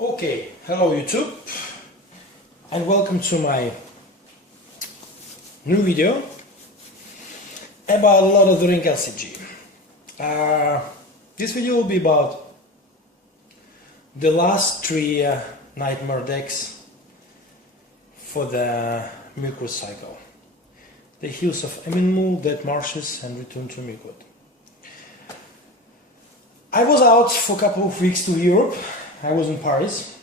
Okay, hello YouTube and welcome to my new video about LOTR LCG. This video will be about the last three Nightmare decks for the Mirkwood cycle. The Hills of Emyn Muil, Marshes and Return to Mirkwood. I was out for a couple of weeks to Europe. I was in Paris,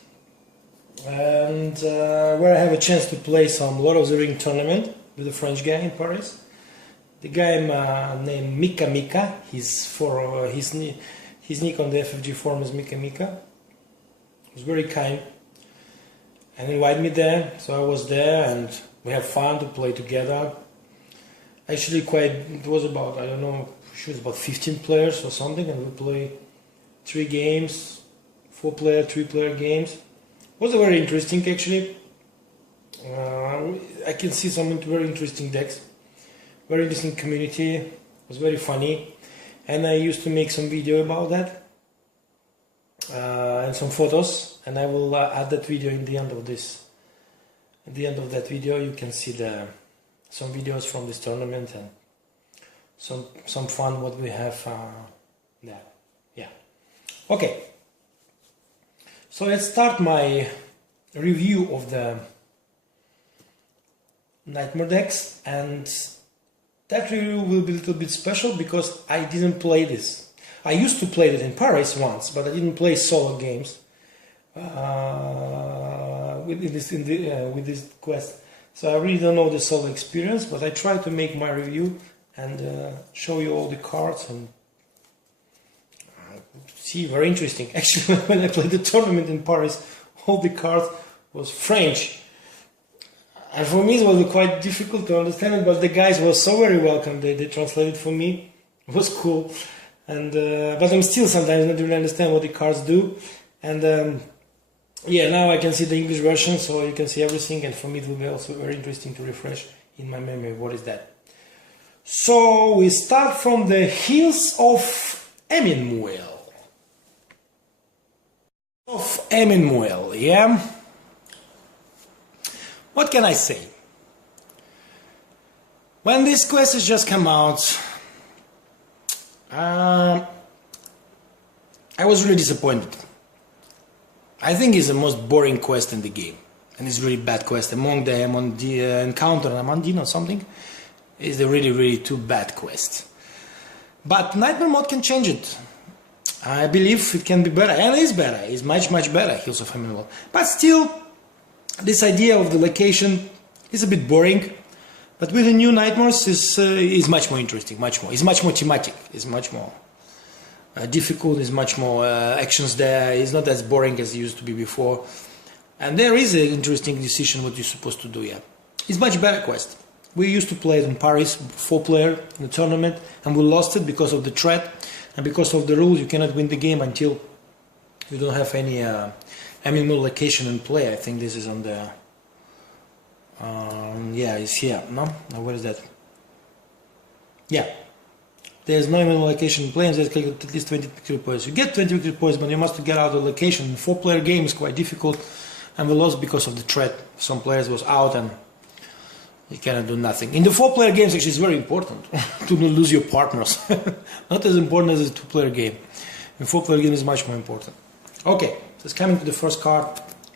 and where I have a chance to play some LOTR Tournament with a French guy in Paris. The guy named Mika. His nick on the FFG forum is Mika. He was very kind and invited me there, so I was there and we had fun to play together. Actually, it was about, I don't know, it was about 15 players or something, and we played 3 games. 4-player, 3-player games. It was very interesting actually. I can see some very interesting decks, very interesting community. It was very funny, and I used to make some video about that and some photos, and I will add that video in the end of this. At the end of that video, you can see some videos from this tournament and some fun what we have there. Yeah. Okay. So let's start my review of the Nightmare decks, and that review will be a little bit special because I didn't play this. I used to play it in Paris once, but I didn't play solo games with this quest. So I really don't know the solo experience, but I try to make my review and show you all the cards and see, very interesting. Actually, when I played the tournament in Paris, all the cards was French. And for me it was quite difficult to understand it, but the guys were so very welcome. They translated for me. It was cool. And but I'm still sometimes not really understand what the cards do. And yeah, now I can see the English version, so you can see everything. And for me it will be also very interesting to refresh in my memory what is that. So we start from the Hills of Emyn Muil. Of Emyn Muil, yeah. What can I say? When this quest has just come out, I was really disappointed. I think it's the most boring quest in the game, and it's really bad quest. Among the encounter Amundi or something, is the really too bad quest. But Nightmare mode can change it. I believe it can be better, and it is better. It's much better, Hills of Emyn Muil. But still, this idea of the location is a bit boring. But with the new Nightmares, is much more interesting. It's much more thematic. It's much more difficult. It's much more actions there. It's not as boring as it used to be before. And there is an interesting decision what you're supposed to do. Yeah, it's much better quest. We used to play it in Paris, 4-player in the tournament, and we lost it because of the threat. And because of the rules, you cannot win the game until you don't have any Emyn Muil location in play. I think this is on the... yeah, it's here. No? Where is that? Yeah. There's no Emyn Muil location in play, and there's at least 20 victory points. You get 20 victory points, but you must get out of the location. 4-player game is quite difficult, and we lost because of the threat. Some players was out, and you cannot do nothing. In the 4-player games, actually, it's very important to not lose your partners. Not as important as a 2-player game. In 4-player game is much more important. Okay, so it's coming to the first card,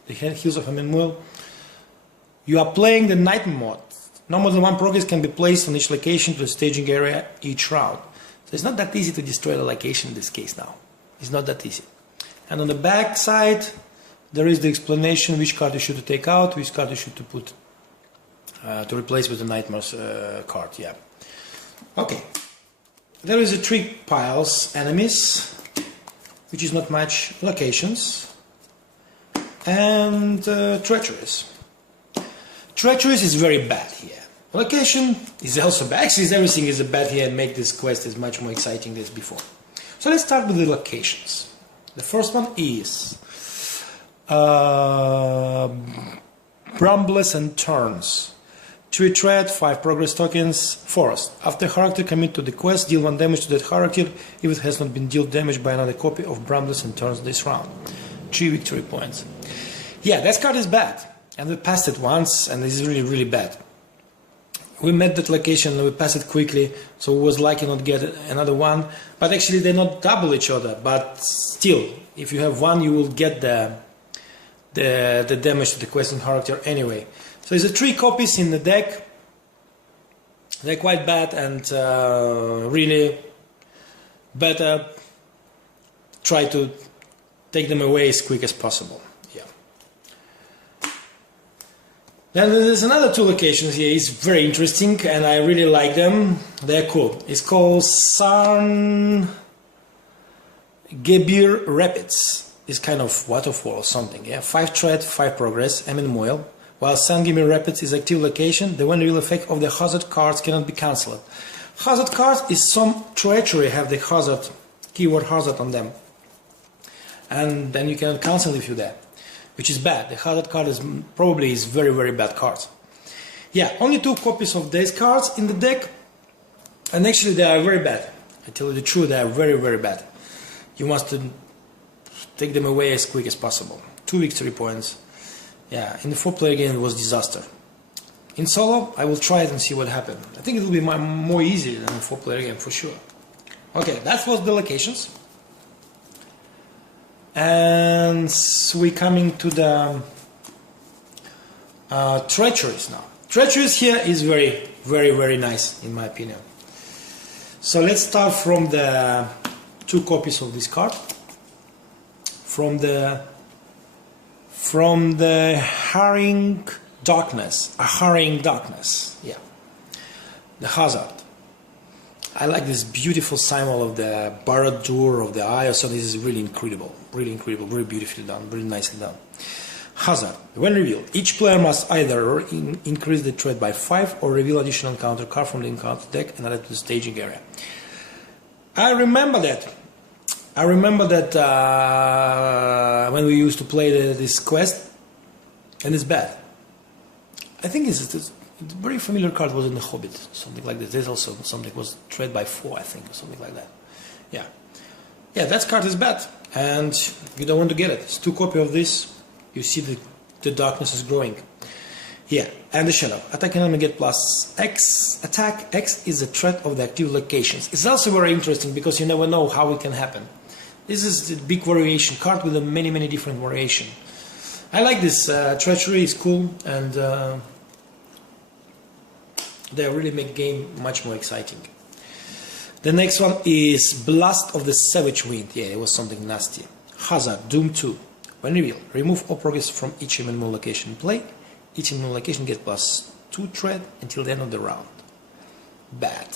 the Hills of Emyn Muil. You are playing the Nightmare mode. No more than 1 progress can be placed on each location to the staging area each round. So it's not that easy to destroy the location in this case now. It's not that easy. And on the back side, there is the explanation which card you should take out, which card you should put to replace with the Nightmares card, yeah. Okay. There is a 3 piles enemies, which is not much, locations, and Treacherous. Treacherous is very bad here. Location is also bad. Actually, everything is bad here and make this quest is much more exciting than before. So let's start with the locations. The first one is Brambles and Turns. 3 threat, 5 progress tokens, forest. After a character commit to the quest, deal 1 damage to that character if it has not been dealt damage by another copy of Brambles and Turns this round. 3 victory points. Yeah, that card is bad, and we passed it once, and this is really, really bad. We met that location, we passed it quickly, so we was lucky not get another one. But actually, they not double each other. But still, if you have one, you will get the damage to the question character anyway. So there's 3 copies in the deck. They're quite bad, and really better try to take them away as quick as possible. Yeah. Then there's another 2 locations here. It's very interesting, and I really like them. They're cool. It's called San Gebir Rapids. It's kind of waterfall or something. Yeah. 5 threat, 5 progress. Emyn Muil. While San Gebir Rapids is active location, the one real effect of the hazard cards cannot be cancelled. Hazard cards is some treachery have the hazard keyword hazard on them, and then you cannot cancel if you're there, which is bad. The hazard card is probably very, very bad cards. Yeah, only 2 copies of these cards in the deck, and actually they are very bad. I tell you the truth, they are very, very bad. You must take them away as quick as possible. 2 victory points. Yeah, in the 4-player game it was disaster. In solo, I will try it and see what happens. I think it will be more easy than a 4-player game for sure. Okay, that was the locations. And we're coming to the Treacheries now. Treacheries here is very, very, very nice in my opinion. So let's start from the 2 copies of this card. From the Harrying Darkness, yeah, the hazard. I like this beautiful symbol of the Barad-dur of the eye, so this is really incredible, very beautifully done, very nicely done. Hazard. When revealed, each player must either increase the threat by 5 or reveal additional counter card from the encounter deck and add it to the staging area. I remember that when we used to play this quest, and it's bad. I think it's a very familiar card was in the Hobbit, something like this. There's also something was trade by 4, I think, or something like that. Yeah, that card is bad, and you don't want to get it. It's 2 copies of this. You see the darkness is growing. Yeah, and the shadow. Attack enemy get plus X. Attack X is a threat of the active locations. It's also very interesting because you never know how it can happen. This is the big variation card with many different variation. I like this treachery. It's cool, and they really make game much more exciting. The next one is Blast of the Savage Wind. Yeah, it was something nasty. Hazard Doom 2. When revealed, remove all progress from each Emyn Muil location in play. Each Emyn Muil location gets plus 2 threat until the end of the round. Bad.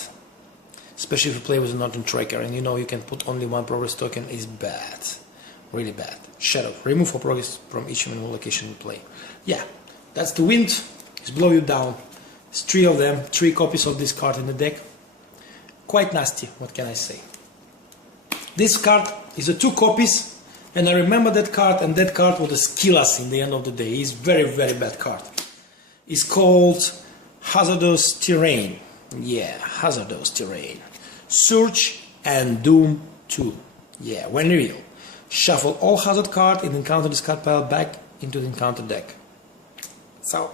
Especially if you play with a Northern Tracker and you know you can put only 1 progress token, is bad. Really bad. Shadow. Remove all progress from each Emyn Muil location in play. Yeah, that's the wind. It's blow you down. It's 3 of them. 3 copies of this card in the deck. Quite nasty, what can I say. This card is a 2 copies, and I remember that card, and that card was a skillless in the end of the day. It's very bad card. It's called Hazardous Terrain. Yeah, Hazardous Terrain. Search and Doom 2. Yeah, when revealed, shuffle all hazard cards in the encounter discard pile back into the encounter deck. So,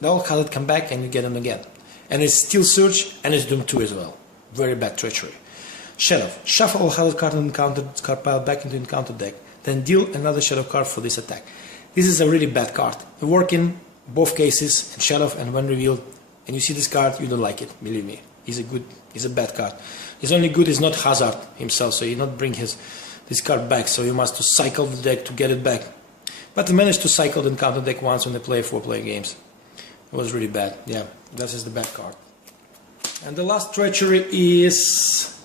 the all hazard come back and you get them again. And it's still Search and it's Doom 2 as well. Very bad treachery. Shadow. Shuffle all hazard cards in the encounter discard pile back into the encounter deck. Then deal another shadow card for this attack. This is a really bad card. They work in both cases, and shadow and when revealed, and you see this card, you don't like it, believe me. He's a bad card. His only good is not hazard himself, so you not bring this card back, so you must cycle the deck to get it back. But he managed to cycle the encounter deck once when they play 4-player games. It was really bad. Yeah, that is the bad card. And the last treachery is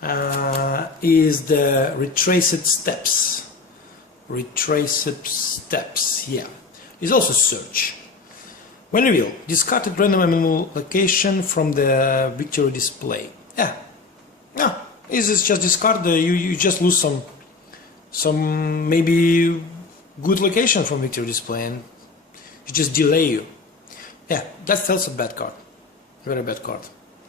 the Retraced Steps. Retraced Steps, yeah. It's also Search. When revealed, discard a random Emyn Muil location from the victory display. Yeah. No, it's just discard. You just lose some maybe good location from victory display, and it just delay you. Yeah, that's also a bad card. Very bad card.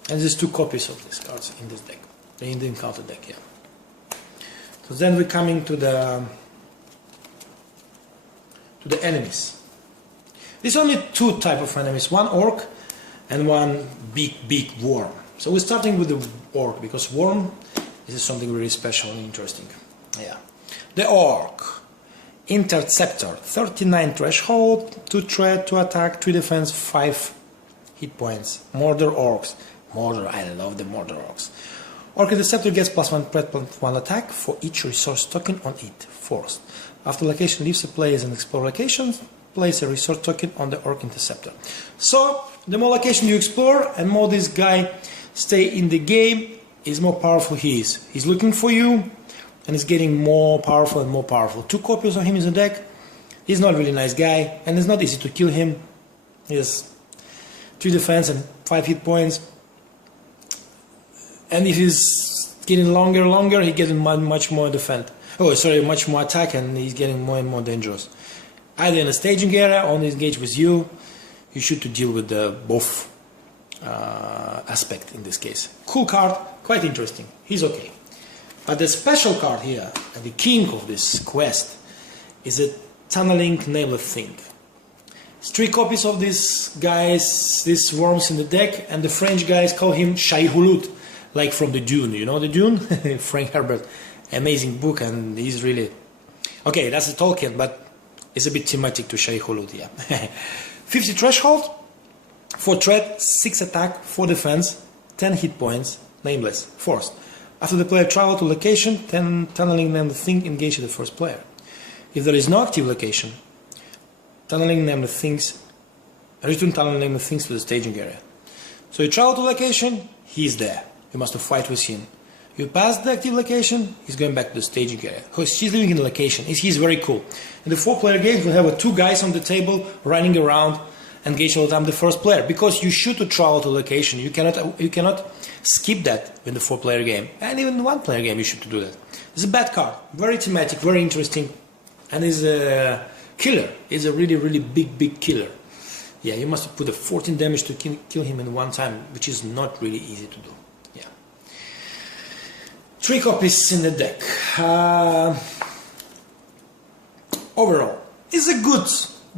And there's 2 copies of these cards in this deck. In the encounter deck, yeah. So then we're coming to the to the enemies. There's only two types of enemies, one orc and one big worm. So we're starting with the orc, because worm is something really special and interesting. Yeah. The orc. Interceptor, 39 threshold, 2 threat, 2 attack, 3 defense, 5 hit points. Murder orcs. Murder, I love the murder orcs. Orc Interceptor gets +1 threat, +1 attack for each resource token on it, forced. After location leaves a place and explore locations, place a resource token on the Orc Interceptor. So, the more location you explore and more this guy stay in the game, is more powerful he is. He's looking for you, and he's getting more powerful and more powerful. 2 copies of him in the deck. He's not a really nice guy, and it's not easy to kill him. He has 3 defense and 5 hit points. And if he's getting longer, he's getting much more defense. Oh, sorry, much more attack, and he's getting more and more dangerous. Either in a staging area or engage with you, you should to deal with the both aspect in this case. Cool card, quite interesting. He's okay. But the special card here, and the king of this quest, is a tunneling nameless thing. It's 3 copies of these guys, these worms in the deck, and the French guys call him Shai-Hulud, like from the Dune. You know the Dune? Frank Herbert. Amazing book, and he's really... Okay, that's a Tolkien, but it's a bit thematic to Shai-Hulud, yeah. 50 threshold, 4 threat, 6 attack, 4 defense, 10 hit points, nameless, forced. After the player travel to location, 10 tunneling nameless thing engage the first player. If there is no active location, tunneling nameless things, return tunneling nameless things to the staging area. So you travel to location, he's there. You must fight with him. You pass the active location, he's going back to the staging area. Because he's living in the location. He's very cool. In the 4-player game, we'll have 2 guys on the table running around, engage all the time the first player. Because you should to travel to location. You cannot skip that in the 4-player game. And even in the 1-player game, you should to do that. It's a bad card. Very thematic, very interesting. And is a killer. It's a really big killer. Yeah, you must put a 14 damage to kill him in one time, which is not really easy to do. 3 copies in the deck. Overall, it's a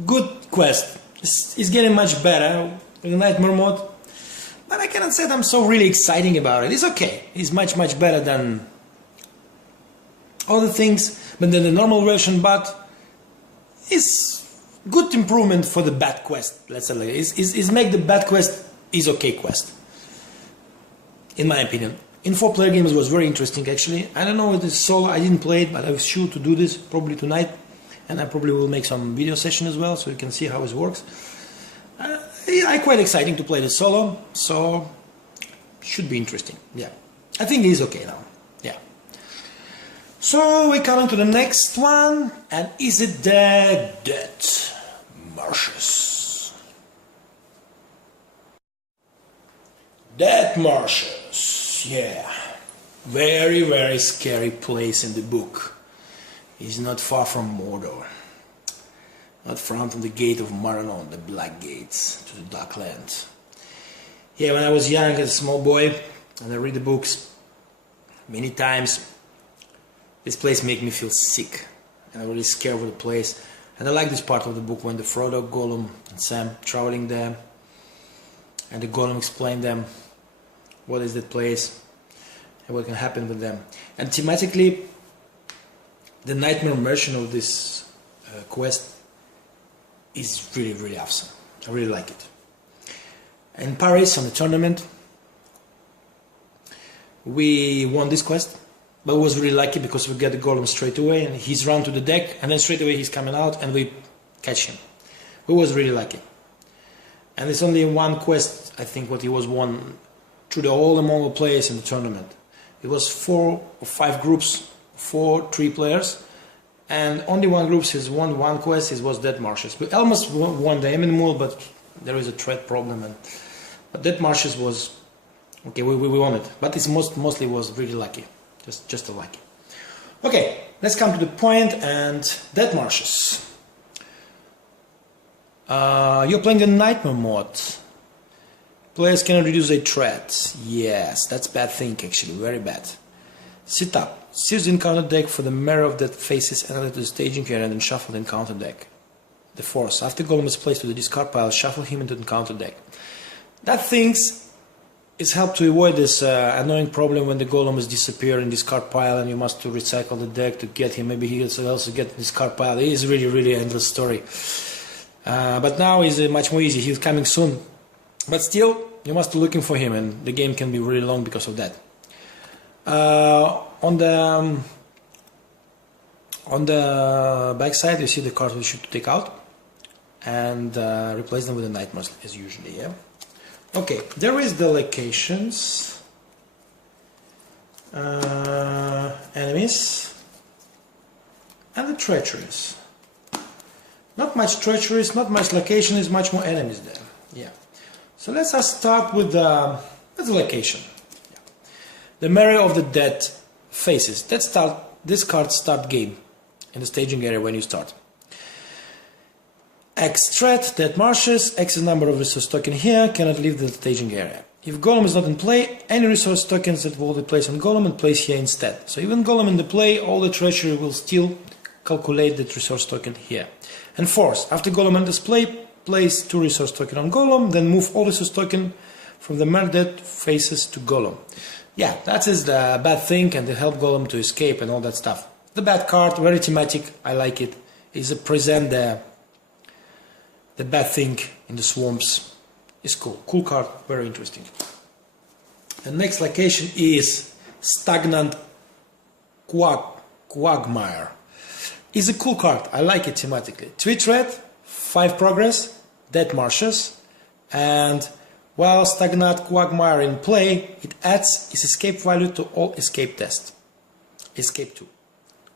good quest. It's getting much better in the Nightmare mode, but I cannot say that I'm so really exciting about it. It's okay. It's much better than other things, but than the normal version. But it's good improvement for the bad quest. Let's say it's make the bad quest is okay quest, in my opinion. In 4-player games was very interesting actually. I don't know if it's solo, I didn't play it, but I was sure to do this probably tonight, and I probably will make some video session as well, so you can see how it works. It's quite exciting to play the solo, so should be interesting. Yeah, I think it is okay now. Yeah. So we come into the next one, and is it the Dead Marshes? Dead Marshes. Yeah, very scary place in the book. It's not far from Mordor, not far from the gate of Maranon, the Black Gates to the Dark Land. Yeah, when I was young as a small boy, and I read the books many times, this place made me feel sick, and I was really scared of the place. And I like this part of the book when the Frodo, Gollum, and Sam traveling there, and the Gollum explained them what is that place and what can happen with them. And thematically, the Nightmare version of this quest is really awesome. I really like it. In Paris, on the tournament, we won this quest, but we was really lucky because we get the Gollum straight away, and he's run to the deck, and then straight away he's coming out, and we catch him. We was really lucky. And it's only one quest, I think, what he was won through all the Mongol players in the tournament. It was 4 or 5 groups, 3 players, and only one group has won one quest. It was Dead Marshes. We almost won the Emyn Muil, but there is a threat problem. But Dead Marshes was okay. We won it, but it's mostly was really lucky, just a lucky. Okay, let's come to the point. And Dead Marshes. You're playing the Nightmare mode. Players cannot reduce their threat. Yes, that's bad thing actually, very bad. Sit up. Search the encounter deck for the mirror of dead faces and add it to the staging area and then shuffle the encounter deck. the force. After Golem is placed to the discard pile, shuffle him into the counter deck. That things is help to avoid this annoying problem when the Golem is disappear in discard pile and you must to recycle the deck to get him. Maybe he will also get discard pile. It is really endless story. But now is much more easy. He's coming soon. But still, you must be looking for him, and the game can be really long because of that. On the back side, you see the cards we should take out and replace them with the nightmares as usually. Yeah. Okay. There is the locations, enemies, and the treacheries. Not much treacheries, not much location. Is much more enemies there. Yeah. So let's start with the location. Yeah. The Marriage of the Dead faces. This card start game in the staging area when you start. X threat, dead marshes, X is number of resource token here, cannot leave the staging area. If Golem is not in play, any resource tokens that will be placed on Golem and place here instead. So even Golem in the play, all the treachery will still calculate that resource token here. And force, after Golem enters play, place 2 resource token on Golem, then move all resource token from the Marriage Dead faces to Golem. Yeah, that is the bad thing, and it help Golem to escape and all that stuff. The bad card, very thematic, I like it. Is a present the bad thing in the swamps. It's cool. Cool card, very interesting. The next location is Stagnant Quagmire. It's a cool card, I like it thematically. 3 threat, 5 progress, dead marshes, and while Stagnant Quagmire in play, it adds its escape value to all escape tests. Escape 2.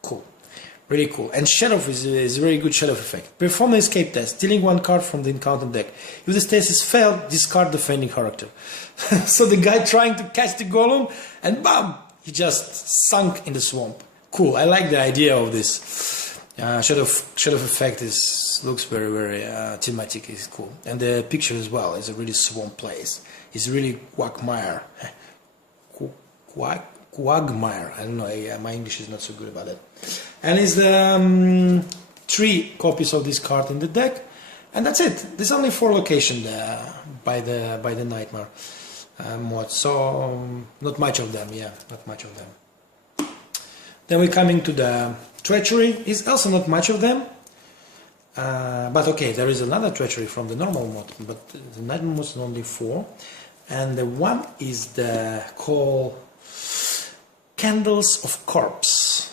Cool. Really cool. And Shadow is a very good Shadow effect. Perform the escape test, dealing 1 card from the encounter deck. If this test is failed, discard defending character. So the guy trying to catch the Golem, and bam! He just sunk in the swamp. Cool. I like the idea of this. Shadow effect looks very thematic. It's cool, and the picture as well is a really swamp place. It's really Quagmire. Quagmire. I don't know. My English is not so good about it. And it's the 3 copies of this card in the deck, and that's it. There's only 4 locations by the Nightmare mod, so not much of them. Yeah, not much of them. Then we're coming to the Treachery. Is also not much of them, but okay, there is another Treachery from the normal mod, but the Nightmare mod is only 4, and the one is the called Candles of Corpse.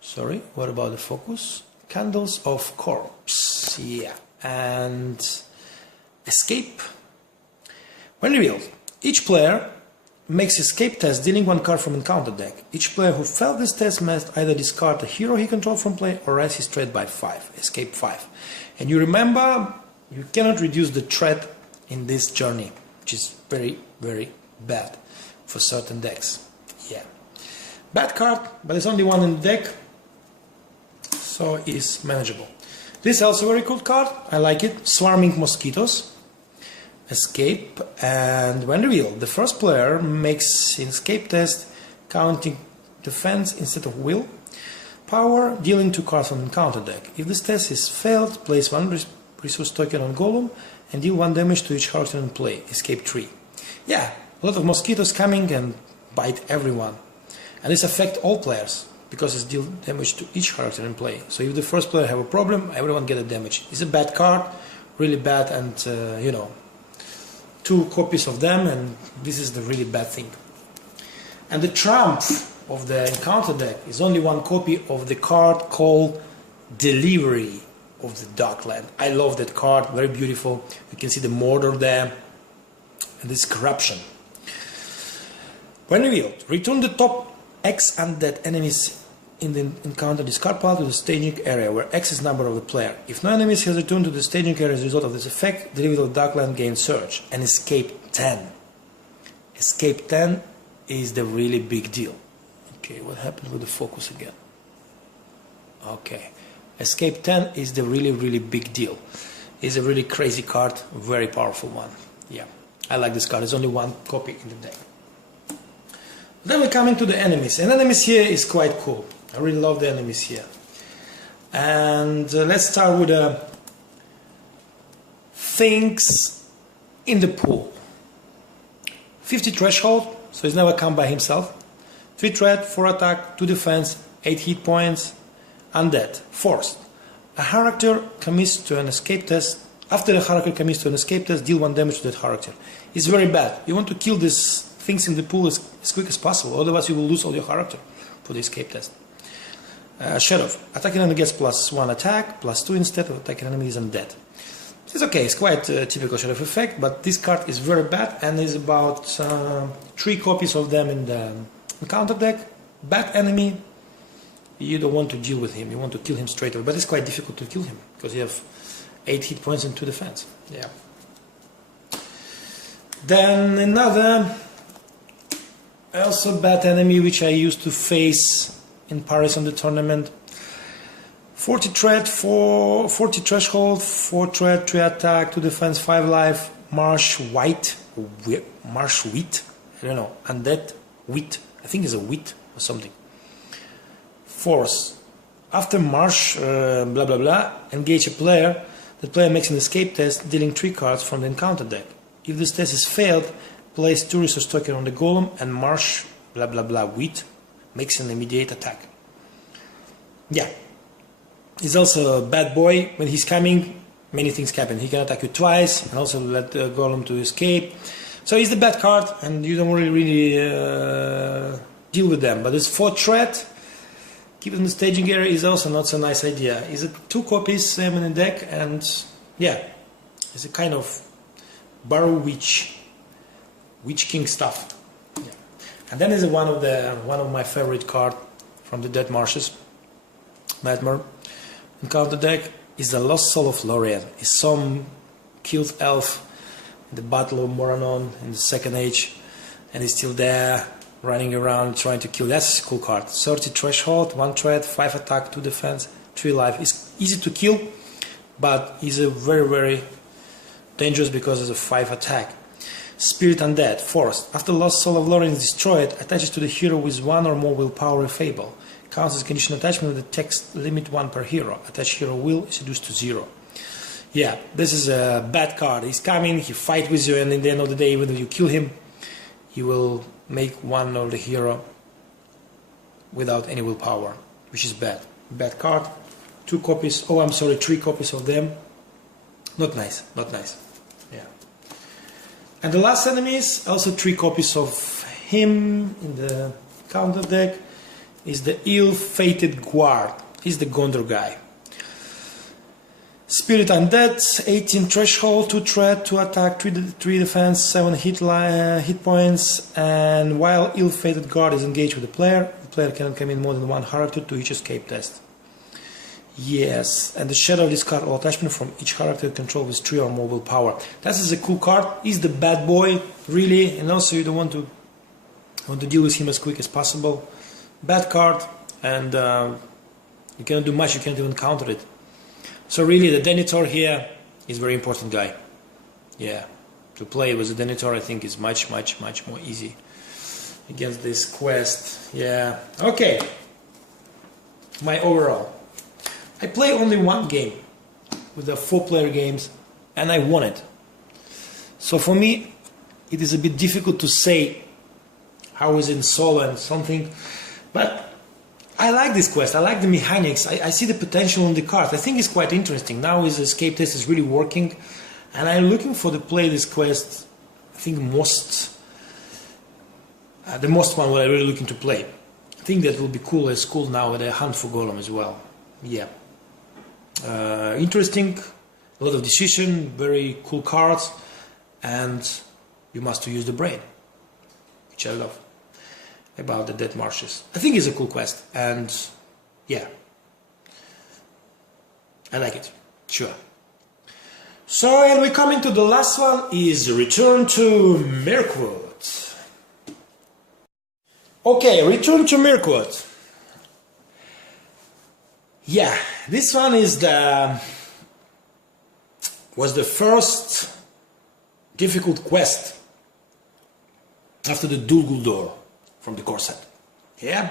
Sorry, what about the focus? Candles of Corpse, yeah, and Escape. When revealed, each player makes escape test dealing 1 card from encounter deck. Each player who failed this test must either discard a hero he controls from play or raise his threat by 5, escape 5. And you remember, you cannot reduce the threat in this journey, which is very bad for certain decks. Yeah. Bad card, but there's only 1 in the deck, so it's manageable. This is also a very cool card, I like it. Swarming Mosquitoes. Escape, and when revealed, the first player makes an escape test counting defense instead of will power, dealing 2 cards from the encounter deck. If this test is failed, place 1 resource token on Golem and deal 1 damage to each character in play. Escape 3. Yeah, a lot of mosquitoes coming and bite everyone, and this affects all players because it's deal damage to each character in play. So if the first player have a problem, everyone get a damage. It's a bad card, really bad, and you know, 2 copies of them, and this is the really bad thing. And the trump of the encounter deck is only 1 copy of the card called Delivery of the Darkland. I love that card, very beautiful. You can see the mortar there, and this corruption. When revealed, return the top X undead enemies in the encounter discard pile to the staging area, where X is number of the player. If no enemies has returned to the staging area as a result of this effect, Delivery of the Darkland gains Surge and Escape 10. Escape 10 is the really big deal. Okay, what happened with the focus again? Okay, Escape 10 is the really big deal. It's a really crazy card, very powerful one. Yeah, I like this card. There's only 1 copy in the deck. Then we're coming to the enemies, and enemies here is quite cool. I really love the enemies here. And let's start with things in the pool. 50 threshold, so he's never come by himself. 3 threat, 4 attack, 2 defense, 8 hit points, undead, forced. A character commits to an escape test. After the character commits to an escape test, deal 1 damage to that character. It's very bad. You want to kill these things in the pool as quick as possible, otherwise you will lose all your character for the escape test. Shadow. Attacking enemy gets +1 attack, +2 instead of attacking enemy is undead. It's okay, it's quite a typical Shadow effect, but this card is very bad and is about 3 copies of them in the counter deck. Bad enemy, you don't want to deal with him, you want to kill him straight away, but it's quite difficult to kill him because you have 8 hit points and 2 defense. Yeah. Then another also bad enemy which I used to face in Paris on the tournament. 40 threat, 40 threshold, 4 threat, 3 attack, 2 defense, 5 life, Marsh Wheat, I don't know, undead wheat, I think it's a wheat or something. Force. After Marsh, blah blah blah, engage a player. The player makes an escape test, dealing 3 cards from the encounter deck. If this test is failed, place 2 resource token on the golem, and Marsh, blah blah blah, wheat makes an immediate attack. Yeah. He's also a bad boy. When he's coming, many things happen. He can attack you twice and also let the golem to escape. So he's the bad card and you don't really deal with them. But this 4 threat, keep it in the staging area, is also not so nice idea. He's a 2 copies, same in the deck, and yeah, it's a kind of Burrow Witch King stuff. Yeah. And then is one of my favorite card from the Dead Marshes Nightmare. Encounter deck is the Lost Soul of Lorien. Is some killed elf in the Battle of Moranon in the Second Age, and he's still there running around trying to kill. That's a cool card. 30 threshold, 1 threat, 5 attack, 2 defense, 3 life. It's easy to kill, but he's a very dangerous because it's a 5 attack. Spirit Undead, forced. After Lost Soul of Lorien is destroyed, attaches to the hero with 1 or more willpower fable. Counts as conditional attachment with the text limit 1 per hero. Attached hero will is reduced to 0. Yeah, this is a bad card. He's coming, he fight with you, and in the end of the day, even if you kill him, he will make 1 of the hero without any willpower, which is bad. Bad card. 2 copies. Oh, I'm sorry, 3 copies of them. Not nice. Not nice. Yeah. And the last enemies, also 3 copies of him in the counter deck. Is the ill-fated guard. He's the Gondor guy. Spirit Undead, 18 threshold, 2 threat, 2 attack, 3 defense, 7 hit points, and while ill-fated guard is engaged with the player cannot commit more than 1 character to each escape test. Yes, and the shadow of this card or attachment from each character controlled with 3 or more willpower. That is a cool card. He's the bad boy, really, and also you don't want to deal with him as quick as possible. Bad card, and you cannot do much, you can't even counter it. So really the Denethor here is a very important guy. Yeah, to play with the Denethor I think is much more easy against this quest. Yeah, okay. My overall. I play only 1 game with the 4-player games and I won it. So for me it is a bit difficult to say how is in solo and something. But I like this quest, I like the mechanics, I see the potential in the card. I think it's quite interesting. Now his escape test is really working and I'm looking for to play this quest. I think the most one what I'm really looking to play. I think that will be cool as cool now with a Hunt for Golem as well. Yeah. Interesting, a lot of decision, very cool cards, and you must use the brain, which I love. About the Dead Marshes. I think it's a cool quest, and yeah, I like it, sure. So, and we're coming to the last one, is Return to Mirkwood. Okay, Return to Mirkwood. Yeah, this one was the first difficult quest after the Dul Guldur from the core set. Yeah,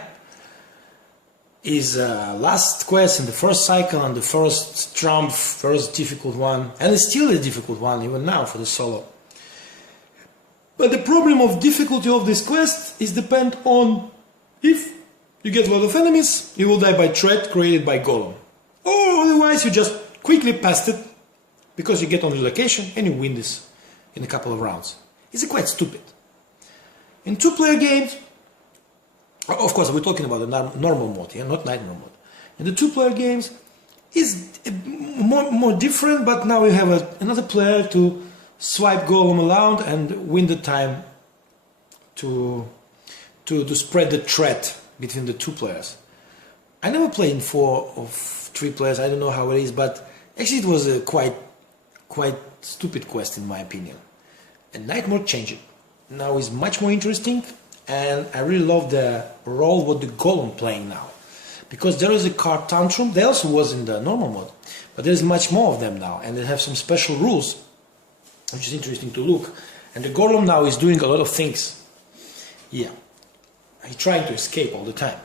is last quest in the first cycle and the first trump, first difficult one, and it's still a difficult one even now for the solo. But the problem of difficulty of this quest is depend on if you get a lot of enemies, you will die by threat created by Golem, or otherwise you just quickly passed it because you get on the location and you win this in a couple of rounds. It's quite stupid. In two-player games, of course, we're talking about the normal mode, yeah, not nightmare mode. In the two-player games, is more different, but now you have another player to swipe Golem around and win the time to spread the threat between the two players. I never played in 4 or 3 players. I don't know how it is, but actually it was a quite stupid quest in my opinion. And Nightmare changed it. Now it's much more interesting. And I really love the role what the Golem playing now, because there is a card tantrum. There also was in the normal mode, but there's much more of them now, and they have some special rules, which is interesting to look. And the Golem now is doing a lot of things. Yeah, he's trying to escape all the time.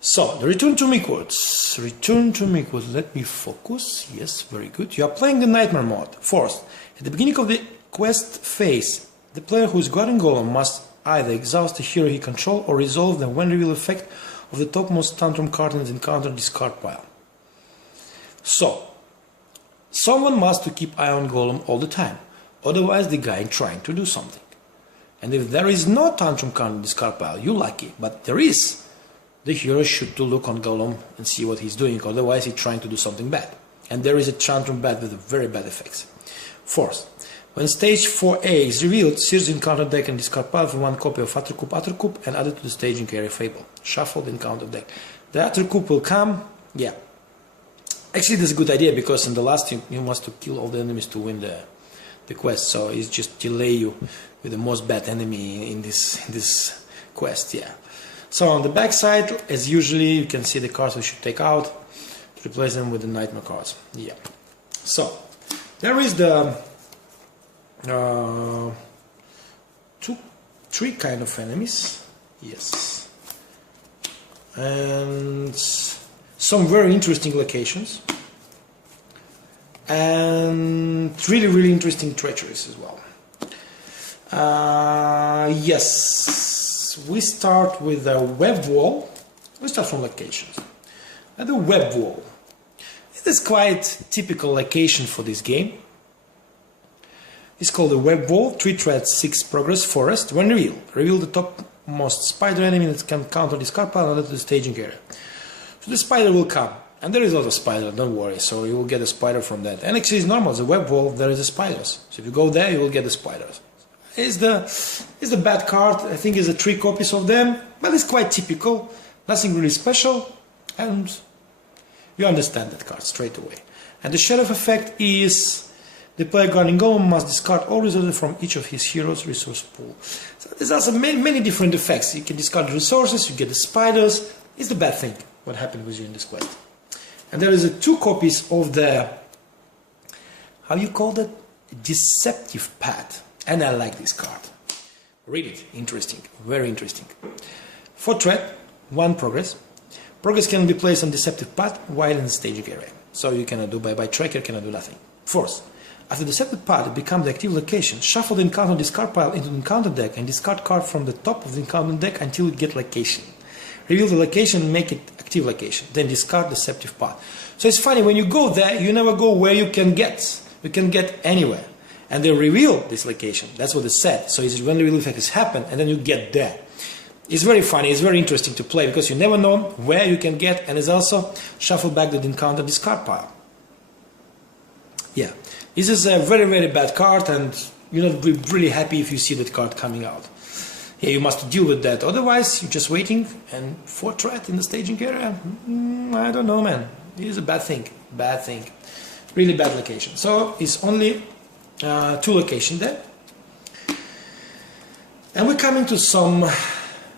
So the return to Mirkwood. Return to Mirkwood. Let me focus. Yes, very good. You are playing the Nightmare mode. First, at the beginning of the quest phase, the player who is guarding Golem must either exhaust the hero he controls or resolve the when reveal effect of the topmost tantrum card in the encounter discard pile. So, someone must to keep eye on Golem all the time, otherwise the guy is trying to do something. And if there is no tantrum card in the discard pile, you're lucky, but there is. The hero should to look on Golem and see what he's doing, otherwise he's trying to do something bad. And there is a tantrum bad with very bad effects. Fourth, when stage 4A is revealed, search the encounter deck and discard pile for 1 copy of Attercoup and add it to the staging area Fable. Shuffle the encounter deck. The Attercoup will come, yeah. Actually, that's a good idea, because in the last you must to kill all the enemies to win the quest, so it's just delay you with the most bad enemy in this quest, yeah. So on the back side, as usually, you can see the cards we should take out to replace them with the Nightmare cards, yeah. So, there is the 3 kind of enemies, yes, and some very interesting locations, and really interesting treacheries as well. Yes, we start with a web wall. We start from locations. And the web wall, it is quite typical location for this game. It's called a web wall, 3 threads, 6 progress, forest. When reveal, reveal the topmost spider enemy that can counter discard pile and add to the staging area. So the spider will come, and there is a lot of spider, don't worry, so you will get a spider from that. And actually it's normal, the web wall, there is a spiders. So if you go there, you will get the spiders. It's the bad card, I think it's 3 copies of them, but it's quite typical, nothing really special, and you understand that card straight away. And the sheriff effect is the player guarding Golem must discard all resources from each of his heroes' resource pool. So there's also many different effects. You can discard resources, you get the spiders. It's the bad thing, what happened with you in this quest. And there is 2 copies of the, how you call that? Deceptive Pad. And I like this card. Read it, interesting, very interesting. 4 threat, 1 progress. Progress can be placed on Deceptive Pad while in the staging area. So you cannot do by tracker, cannot do nothing. Fourth, after the Deceptive Pad it becomes the active location, shuffle the encounter discard pile into the encounter deck and discard card from the top of the encounter deck until you get location. Reveal the location and make it active location, then discard Deceptive Pad. So it's funny, when you go there, you never go where you can get. You can get anywhere. And they reveal this location, that's what it said. So it's when the reveal effect has happened and then you get there. It's very funny, it's very interesting to play because you never know where you can get, and it's also shuffle back the encounter discard pile. Yeah, this is a very bad card, and you're not really happy if you see that card coming out. Yeah, you must deal with that, otherwise you're just waiting, and 4 threat in the staging area, I don't know, man. It is a bad thing, really bad location. So it's only 2 locations there. And we're coming to some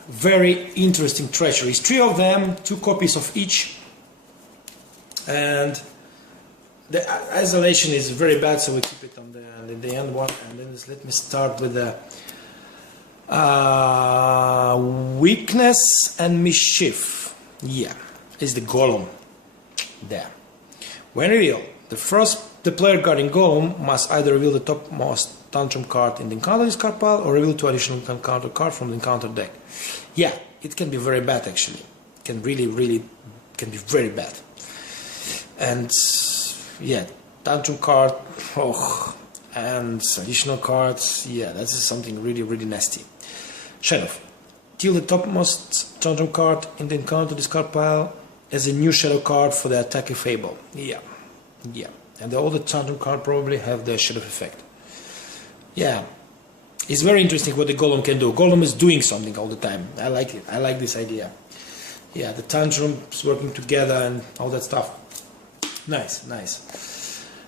very interesting treacheries. 3 of them, 2 copies of each. And the isolation is very bad, so we keep it on the end one. And then let me start with the weakness and mischief. Yeah. is the Golem. There. When revealed, the player guarding Golem must either reveal the topmost Tantrum card in the encounter discard pile or reveal 2 additional encounter cards from the encounter deck. Yeah, it can be very bad actually. It can really can be very bad. And yeah, Tantrum card, and additional cards, yeah, that's something really nasty. Shadow. Deal the topmost Tantrum card in the encounter discard pile as a new shadow card for the attacker Fable. Yeah. And all the Tantrum card probably have the shadow effect. Yeah. It's very interesting what the Golem can do. Golem is doing something all the time. I like it. I like this idea. Yeah, the tantrums working together and all that stuff. Nice.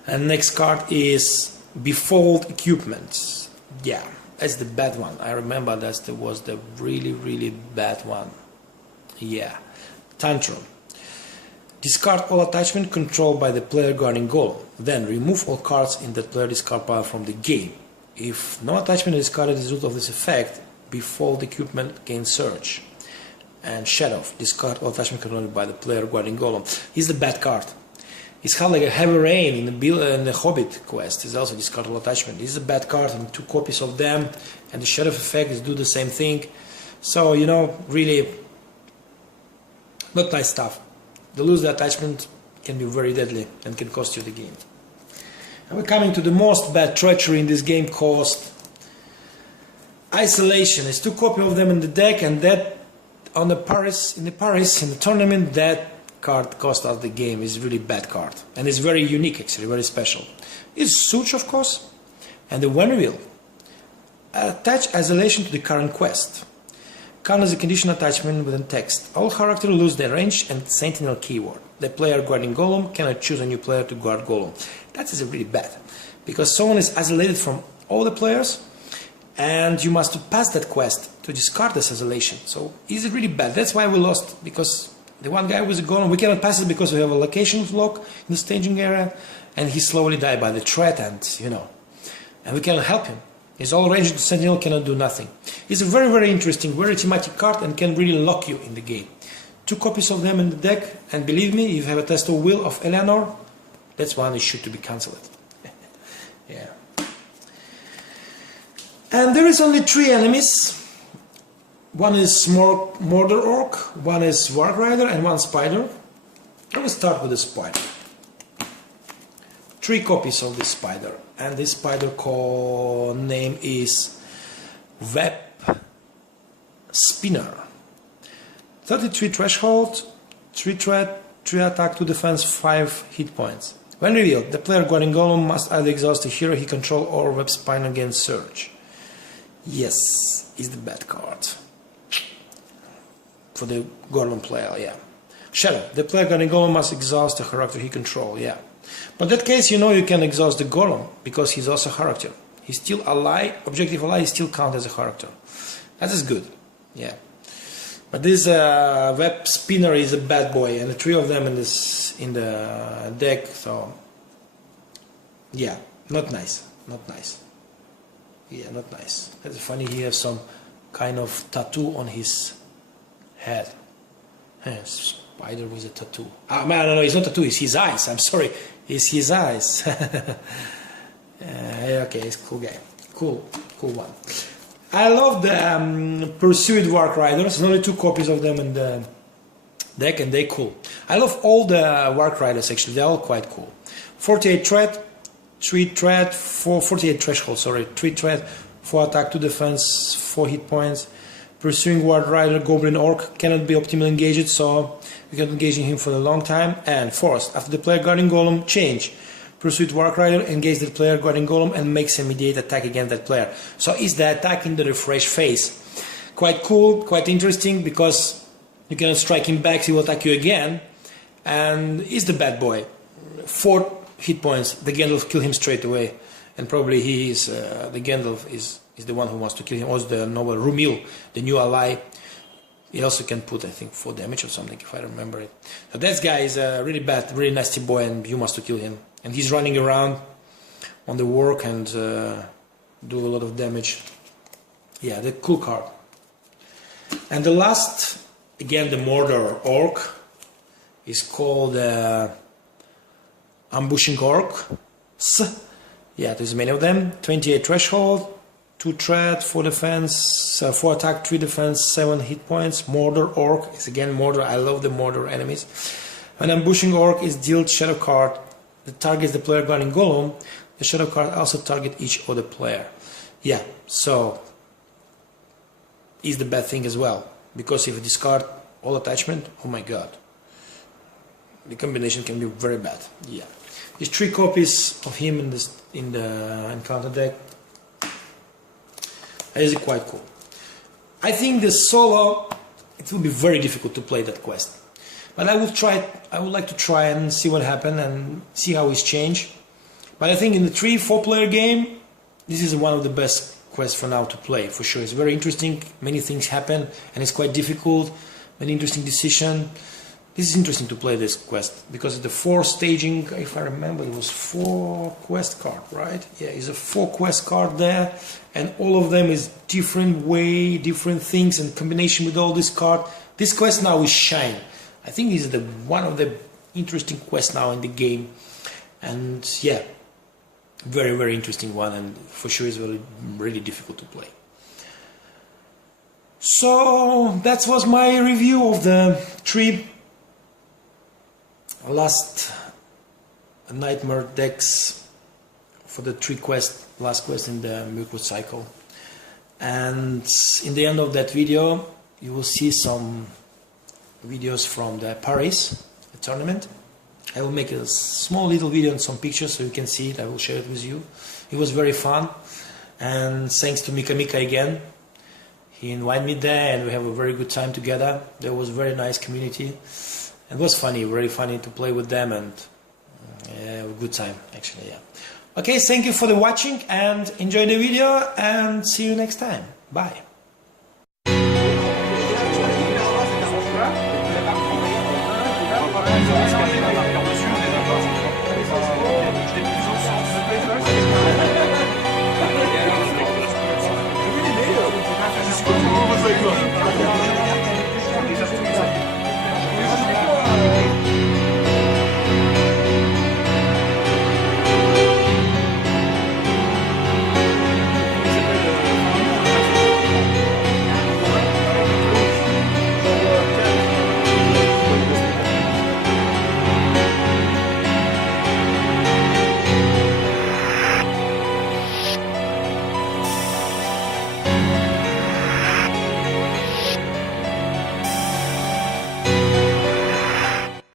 And next card is Befold Koopmans. Yeah, that's the bad one. I remember that was the really bad one. Yeah. Tantrum. Discard all attachment controlled by the player guarding Golem. Then remove all cards in that player discard pile from the game. If no attachment is discarded as a result of this effect, Befold Koopman gains Surge. And Shadow. Discard all attachment controlled by the player guarding Golem. He's the bad card. It's kind of like a Heavy Rain in the Hobbit quest. It's also discard all attachment. This is a bad card and 2 copies of them. And the Shadow effect is do the same thing. So, you know, really not nice stuff. The lose the attachment can be very deadly and can cost you the game. And we're coming to the most bad treachery in this game, cost Isolation. There's 2 copies of them in the deck, and that in the tournament, that card cost us the game. Is really bad card, and it's very unique actually, very special. It's Such, of course, and the when reveal. Attach Isolation to the current quest. Count as a condition attachment within text. All characters lose their range and Sentinel keyword. The player guarding Golem cannot choose a new player to guard Golem. That is really bad, because someone is isolated from all the players, and you must pass that quest to discard this isolation. So it's really bad. That's why we lost, because the one guy with a Golem, we cannot pass it because we have a location lock in the staging area, and he slowly died by the threat, and and we cannot help him. His all ranged Sentinel cannot do nothing. It's a very interesting, very thematic card and can really lock you in the game. 2 copies of them in the deck, and believe me, if you have a test of will of Eleanor, that's one is sure to be cancelled. Yeah. And there is only 3 enemies. One is Murder Orc, one is Warg Rider, and 1 Spider. I will start with the Spider. 3 copies of this Spider. And this Spider name is Web Spinner. 33 threshold, 3 threat, 3 attack, 2 defense, 5 hit points. When revealed, the player guarding Golem must either exhaust a hero he controls or Web Spinner gains Surge. Yes, is the bad card. For the Golem player, yeah. Shadow. The player guarding Golem must exhaust a character he controls, yeah. But in that case, you can exhaust the Golem, because he's also a character. He's still ally, objective ally, he still counts as a character. That is good, yeah. But this Web Spinner is a bad boy, and the 3 of them in the deck, so yeah, not nice. Yeah, not nice. That's funny, he has some kind of tattoo on his head. Spider with a tattoo. No, it's not a tattoo, it's his eyes. I'm sorry, it's his eyes. Okay, it's a cool guy. Cool one. I love the Pursued Warg Riders. There's only 2 copies of them in the deck, and they're cool. I love all the Warg Riders actually. They're all quite cool. 48 threat, 3 threat, 48 threshold. Sorry, 3 threat, 4 attack, 2 defense, 4 hit points. Pursuing Warg Rider, Goblin Orc cannot be optimally engaged, so we can engage in him for a long time. And forced, after the player guarding Golem, change. Pursued Warg Rider, engage the player guarding Golem and makes immediate attack against that player. So is the attack in the refresh phase. Quite cool, quite interesting, because you cannot strike him back, he will attack you again. And is the bad boy. 4 hit points, the Gandalf kill him straight away. And probably he is, the Gandalf is the one who wants to kill him. Also the noble Rumil, the new ally. He also can put, I think, 4 damage or something, if I remember it. So that guy is a really bad, really nasty boy, and you must to kill him. And he's running around on the work and do a lot of damage. Yeah, the cool card. And the last, again, the Murder Orc. is called Ambushing Orcs. Yeah, there's many of them. 28 threshold, 2 threat, 4 defense, 4 attack, 3 defense, 7 hit points. Murder Orc is again Murder. I love the Murder enemies. An Ambushing Orc is dealt shadow card that targets the player guarding Golem. The shadow card also target each other player. Yeah, so is the bad thing as well, because if you discard all attachment, oh my god, the combination can be very bad. Yeah, there's 3 copies of him in this in the encounter deck. That is quite cool. I think the solo, it will be very difficult to play that quest, but I will try. I would like to try and see what happens and see how it's changed. But I think in the 3-4 player game, this is one of the best quests for now to play, for sure. It's very interesting, many things happen, and it's quite difficult, many interesting decisions. This is interesting to play this quest, because the 4 staging, if I remember, it was 4 quest card, right? Yeah, it's a 4 quest card there, and all of them is different way, different things, and combination with all this card. This quest now is Shine. I think this is one of the interesting quests now in the game, and yeah, very, very interesting one, and for sure is really difficult to play. So that was my review of the 3 last Nightmare decks for the 3 last quest in the Mirkwood cycle. And in the end of that video, you will see some videos from the Paris tournament. I will make a small little video and some pictures so you can see it. I will share it with you. It was very fun, and thanks to Mika again. He invited me there and we have a very good time together. There was a very nice community. It was funny, very funny to play with them, and a good time actually. Yeah. Okay, thank you for the watching and enjoy the video, and see you next time. Bye. Let's go.